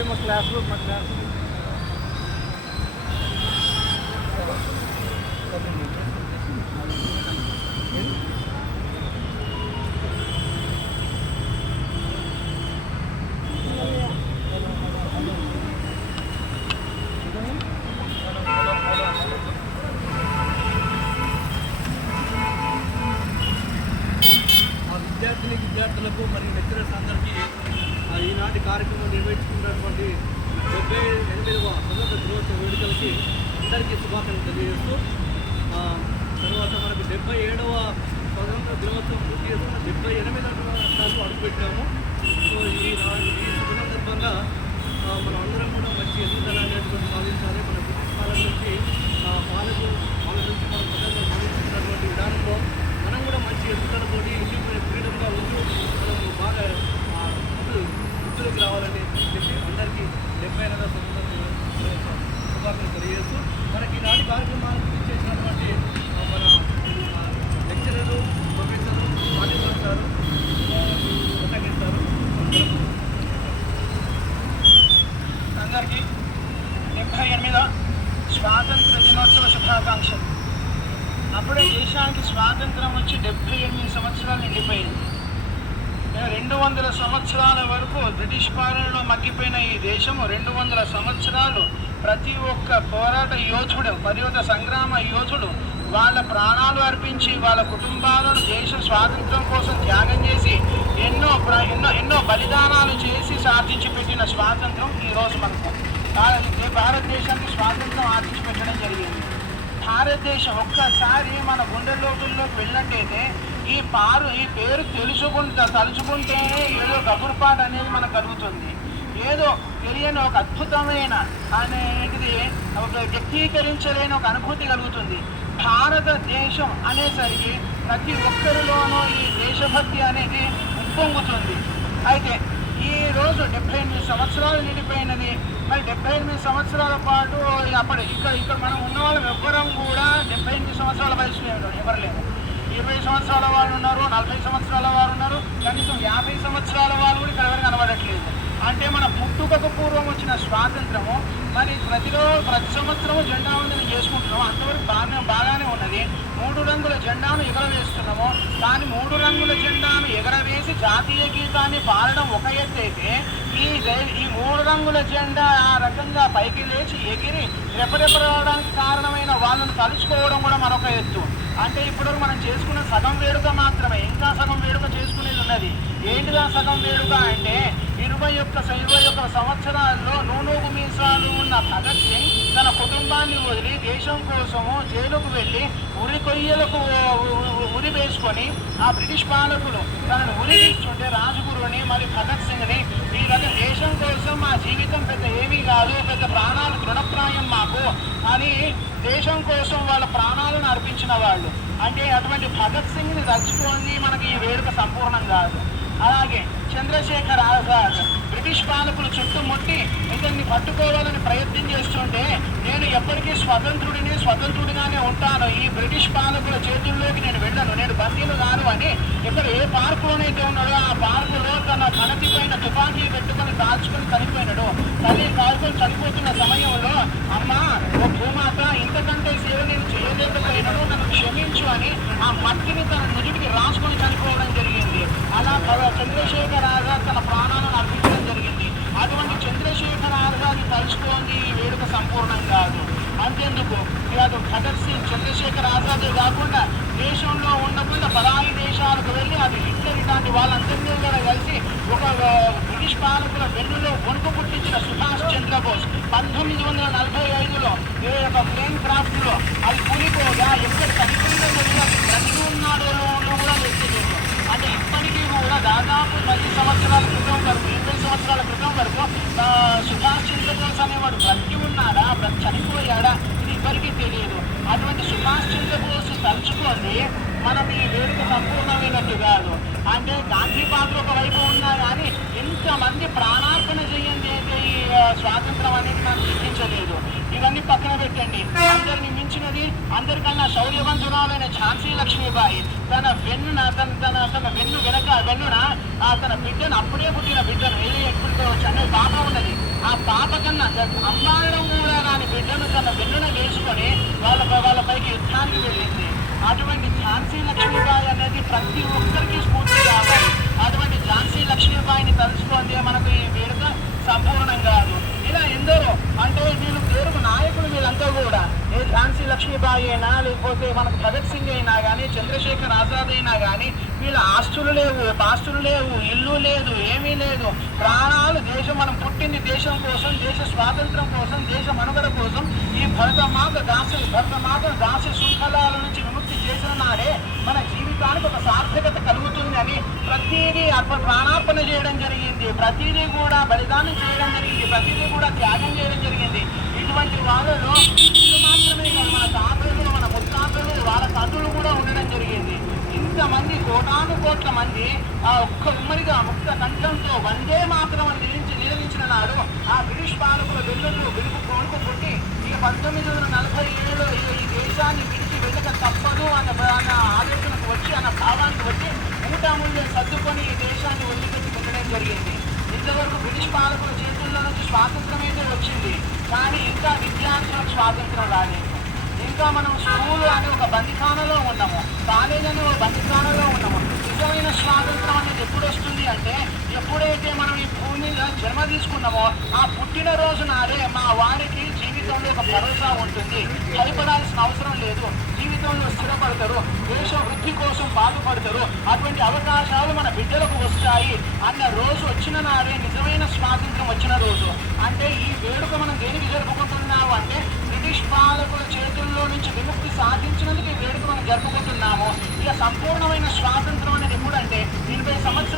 ఇది మా classroom మా క్లాస్ ఆ విద్యార్థులకు మరియు లెక్చరర్స్ అందరికీ ఈనాటి కార్యక్రమం నిర్వహించుకున్నటువంటి డెబ్బై ఎనిమిదవ సమగ్ర దినోత్సవ వేడుకలకి అందరికీ శుభాకాంక్షలు తెలియజేస్తూ తర్వాత మనకు డెబ్బై ఏడవ స్వతంత్ర దినోత్సవం పూర్తి చేసుకున్న డెబ్బై ఎనిమిదవ దాంట్లో అడుగుపెట్టాము. సో ఈ ఈ సందర్భంగా మనం అందరం కూడా మంచి ఎదుగుదల అనేటువంటి సాధించాలి మన బ్రిటిష్ పాలన నుంచి ఆ, పాలకు వాళ్ళ నుంచి మనం స్వతంత్రం సాధించుకున్నటువంటి విధానంలో మనం కూడా మంచి ఎదుగుదలతోటి ఇండిపెండెంట్ ఫ్రీడమ్గా ఉంటూ మనం బాగా ఆ, అసలు వృత్తులకు రావాలని చెప్పి అందరికీ డెబ్బై ఎనిమిదవ స్వతంత్ర దినోత్సవ శుభాకాంక్షలు తెలియజేస్తూ మనకి ఈనాటి కార్యక్రమానికి ఇచ్చేసినటువంటి ఆ, మన ఆ, లెక్చరర్లు ప్రొఫెసర్లు పాటిస్తారు కొనసాగిస్తారు అందరికీ డెబ్భై ఎనిమిదో స్వాతంత్ర దినోత్సవ శుభాకాంక్షలు అప్పుడే దేశానికి స్వాతంత్రం వచ్చి డెబ్భై ఎనిమిది సంవత్సరాలు నిండిపోయింది రెండు వందల సంవత్సరాల వరకు బ్రిటిష్ పాలనలో మగ్గిపోయిన ఈ దేశము రెండు వందల సంవత్సరాలు ప్రతి ఒక్క పోరాట యోధుడు పరివత సంగ్రామ యోధుడు వాళ్ళ ప్రాణాలు అర్పించి వాళ్ళ కుటుంబాలను దేశ స్వాతంత్రం కోసం త్యాగం చేసి ఎన్నో ఎన్నో ఎన్నో బలిదానాలు చేసి సాధించి పెట్టిన స్వాతంత్రం ఈరోజు మనకు. భారతదేశానికి స్వాతంత్రం ఆర్జించి పెట్టడం జరిగింది. భారతదేశం ఒక్కసారి మన గుండె లోతుల్లోకి వెళ్ళినట్టయితే ఈ పారు ఈ పేరు తెలుసుకుంటా తలుచుకుంటేనే ఏదో గగురుపాటు అనేది మనకు కలుగుతుంది. ఏదో తెలియని ఒక అద్భుతమైన అనేది ఒక వ్యక్తీకరించలేని ఒక అనుభూతి కలుగుతుంది. భారతదేశం అనేసరికి ప్రతి ఒక్కరిలోనూ ఈ దేశభక్తి అనేది ఉప్పొంగుతుంది. అయితే రోజు డెబ్బై ఎనిమిది సంవత్సరాలు నిండిపోయినది. మరి డెబ్బై ఎనిమిది సంవత్సరాల పాటు అప్పటి ఇక్కడ ఇక్కడ మనం ఉన్న వాళ్ళం ఎవ్వరం కూడా డెబ్బై ఎనిమిది సంవత్సరాల వయసు లేదు ఎవరు లేరు. ఇరవై సంవత్సరాల వాళ్ళు ఉన్నారు నలభై సంవత్సరాల వారు ఉన్నారు కనీసం యాభై సంవత్సరాల వాళ్ళు కూడా ఇక్కడ ఎవరు కనబడట్లేదు. అంటే మన పుట్టుకకు పూర్వం వచ్చిన స్వాతంత్రము మరి ప్రతిలో ప్రతి సంవత్సరము జెండా వందనం చేసుకుంటున్నాము. అంతవరకు బాగా బాగానే ఉన్నది. మూడు రంగుల జెండాను ఎగరవేస్తున్నాము. కానీ మూడు రంగుల జెండాను ఎగరవేసి జాతీయ గీతాన్ని పాడడం ఒక ఎత్తు అయితే ఈ ఈ మూడు రంగుల జెండా ఆ రకంగా పైకి లేచి ఎగిరి రెపరెపడడానికి కారణమైన వాళ్ళను కలుసుకోవడం కూడా మరొక ఎత్తు. అంటే ఇప్పుడు మనం చేసుకున్న సగం వేడుక మాత్రమే. ఇంకా సగం వేడుక చేసుకునేది ఉన్నది. ఏంటిదా సగం వేడుక అంటే ఇరవై ఒక్క ఇరవై ఒక్క సంవత్సరాల్లో నూనూగు మీసాలు ఉన్న భగత్ సింగ్ తన కుటుంబాన్ని వదిలి దేశం కోసము జైలుకు వెళ్ళి ఉరి కొయ్యలకు ఉరి వేసుకొని ఆ బ్రిటిష్ పాలకులు తనను ఉరి తీస్తుంటే రాజగురుని మరి భగత్ సింగ్ని ఈ దేశం కోసం మా జీవితం పెద్ద ఏమీ కాదు పెద్ద ప్రాణాలు తృణప్రాయం మాకు అని దేశం కోసం వాళ్ళ ప్రాణాలను అర్పించిన వాళ్ళు. అంటే అటువంటి భగత్ సింగ్ని తలుచుకొని మనకి ఈ వేడుక సంపూర్ణం కాదు. అలాగే చంద్రశేఖర్ ఆజాద్ బ్రిటిష్ పాలకులు చుట్టుముట్టి ఇతన్ని పట్టుకోవాలని ప్రయత్నం చేస్తుంటే నేను ఎప్పటికీ స్వతంత్రుడిని స్వతంత్రుడిగానే ఉంటాను. ఈ బ్రిటిష్ పాలకుల చేతుల్లోకి నేను వెళ్ళను. నేను బందీలు కాను అని ఇక్కడ ఏ పార్కులోనైతే ఉన్నాడో ఆ పార్కులో తన కనతి పైన తుపాకీ పెట్టుకొని కాల్చుకొని చనిపోయినాడు. తల్లి కాల్చుకొని చనిపోతున్న సమయంలో అమ్మ ఓ భూమాత ఇంతకంటే సేవ నేను చేయలేకపోయినాను నన్ను క్షమించు అని ఆ మట్టిని తన నుదుటికి రాసుకొని చనిపోవడం జరిగింది అలా భగ- చంద్రశేఖర్ ఆజాద్ తన ప్రాణాలను అర్పించడం జరిగింది అటువంటి చంద్రశేఖర్ ఆజాద్ ఈ వేడుక సంపూర్ణం కాదు. అంతేందుకు? ఇలాగ భగత్ సింగ్ చంద్రశేఖర్ ఆజాదే కాకుండా దేశంలో ఉండకుండా పరాయి దేశాలకు వెళ్ళి అది హిట్లర్ ఇలాంటి వాళ్ళందరినీ కూడా కలిసి ఒక బ్రిటిష్ పాలకుల వెన్నులో వణుకు పుట్టించిన సుభాష్ చంద్రబోస్ పంతొమ్మిది వందల నలభై ఐదులో ఏ ఒక ప్లేన్ క్రాఫ్ట్లో అది కూలిపోగా ఎక్కడ చనిపోయిందో తెలియదు అది ఉన్నాడో కూడా తెలియదు. అంటే ఇప్పటికీ కూడా దాదాపు పది సంవత్సరాల క్రితం వరకు ఇరవై సంవత్సరాల క్రితం వరకు చంద్రబోస్ అనేవాడు బ్రతికి ఉన్నాడా బ్రతి చనిపోయాడా ఇది ఇప్పటికీ తెలియదు. అటువంటి సుభాష్ చంద్రబోస్ తలుచుకొని మనం ఈ వేడుక సంపూర్ణమైనట్టు కాదు. అంటే గాంధీ పాత్ర ఒక వైపు ఉన్నా కానీ ఇంతమంది ప్రాణార్పణ చేయండి అయితే ఈ స్వాతంత్రం అనేది మనం గుర్తించలేదు. ఇవన్నీ పక్కన పెట్టండి. అందరిని మించినది అందరికన్నా శౌర్యవంతురాలైన ఝాన్సీ లక్ష్మీబాయి. తన వెన్నున తన తన తన వెన్ను వెనక వెన్నున ఆ తన బిడ్డను అప్పుడే పుట్టిన బిడ్డను వెళ్ళి ఎప్పుడు చెన్నై పాప ఉన్నది. ఆ పాప కన్నా అమ్మాయిడం కూడా రాని బిడ్డను తన బిడ్డను వేసుకొని వాళ్ళ వాళ్ళ పైకి యుద్ధానికి వెళ్ళింది. అటువంటి ఝాన్సీ లక్ష్మీబాయి అనేది ప్రతి ఒక్కరికి స్ఫూర్తి కావాలి అటువంటి ఝాన్సీ లక్ష్మీబాయిని తలుచుకుంటే మనకు ఈ వేడుక సంపూర్ణం కాదు ఇలా ఎందరో అంటే వీళ్ళు పేరుకు నాయకులు వీళ్ళంతా కూడా ఏ ఝాన్సీ లక్ష్మీబాయి అయినా లేకపోతే మనకు భగత్ సింగ్ అయినా కానీ చంద్రశేఖర్ ఆజాద్ అయినా కానీ వీళ్ళ ఆస్తులు లేవు పాస్తులు లేవు ఇల్లు లేదు ఏమీ లేదు. ప్రాణాలు దేశం మనం పుట్టింది దేశం కోసం దేశ స్వాతంత్రం కోసం దేశ మనుగడ కోసం ఈ భరతమాత దాస భరతమాత దాస శృంఖలాల నుంచి విముక్తి చేసిన నాడే మన జీవితానికి ఒక సార్థకత కలుగుతుంది అని ప్రతిదీ అర్ప ప్రాణార్పణ చేయడం జరిగింది. ప్రతిదీ కూడా బలిదానం చేయడం జరిగింది. ప్రతిదీ కూడా త్యాగం చేయడం జరిగింది. ఇటువంటి వాళ్ళలో ఇది మాత్రమే కాదు మన తాతలు మన ముత్తాతలు వాళ్ళ తండ్రులు కూడా ఉండడం జరిగింది ఇంతమంది కోటాను కోట్ల మంది ఆ ఒక్క ఉమ్మడిగా ముక్త కంఠంతో వందే మాత్రం అని నిలిచి నిలదించిన నాడు ఆ బ్రిటిష్ పాలకుల వెన్నులు వెలుగు కొనుకు పుట్టి ఈ పంతొమ్మిది వందల నలభై ఏడులో ఈ- దేశాన్ని విడిచి వెళ్ళక తప్పదు అన్న అన్న ఆలోచనకు వచ్చి అన్న భావానికి వచ్చి మూటాముళ్ళు సర్దుకొని ఈ దేశాన్ని వదిలిపెట్టి వెళ్ళడం జరిగింది. ఇంతవరకు బ్రిటిష్ పాలకుల చేతుల్లో నుంచి స్వాతంత్రం అయితే వచ్చింది. కానీ ఇంకా విద్యార్థులకు స్వాతంత్రం రాలేదు. ఇంకా మనం స్కూల్ అనే ఒక బందిఖానలో ఉన్నాము. కాలేజ్ అనే ఒక బందిఖానలో ఉన్నాము. నిజమైన స్వాతంత్రం అనేది ఎప్పుడు వస్తుంది అంటే ఎప్పుడైతే మనం ఈ భూమి మీద జన్మ తీసుకున్నామో ఆ పుట్టినరోజు నాడే మా వారికి జీవితంలో ఒక భరోసా ఉంటుంది. భయపడాల్సిన అవసరం లేదు. జీవితంలో స్థిరపడతారు. దేశ వృద్ధి కోసం బాధపడతారు. అటువంటి అవకాశాలు మన బిడ్డలకు వస్తాయి. అన్న రోజు వచ్చిన నాడే నిజమైన స్వాతంత్రం వచ్చిన రోజు. అంటే ఈ వేడుక మనం దేనికి జరుపుకుంటున్నాము అంటే బ్రిటిష్ పాలకుల చేతుల్లో నుంచి విముక్తి సాధించినందుకు ఈ వేడుక మనం జరుపుకుంటున్నాము. ఇక సంపూర్ణమైన స్వాతంత్రం అనేది ఎప్పుడంటే ఎనభై సంవత్సరాలు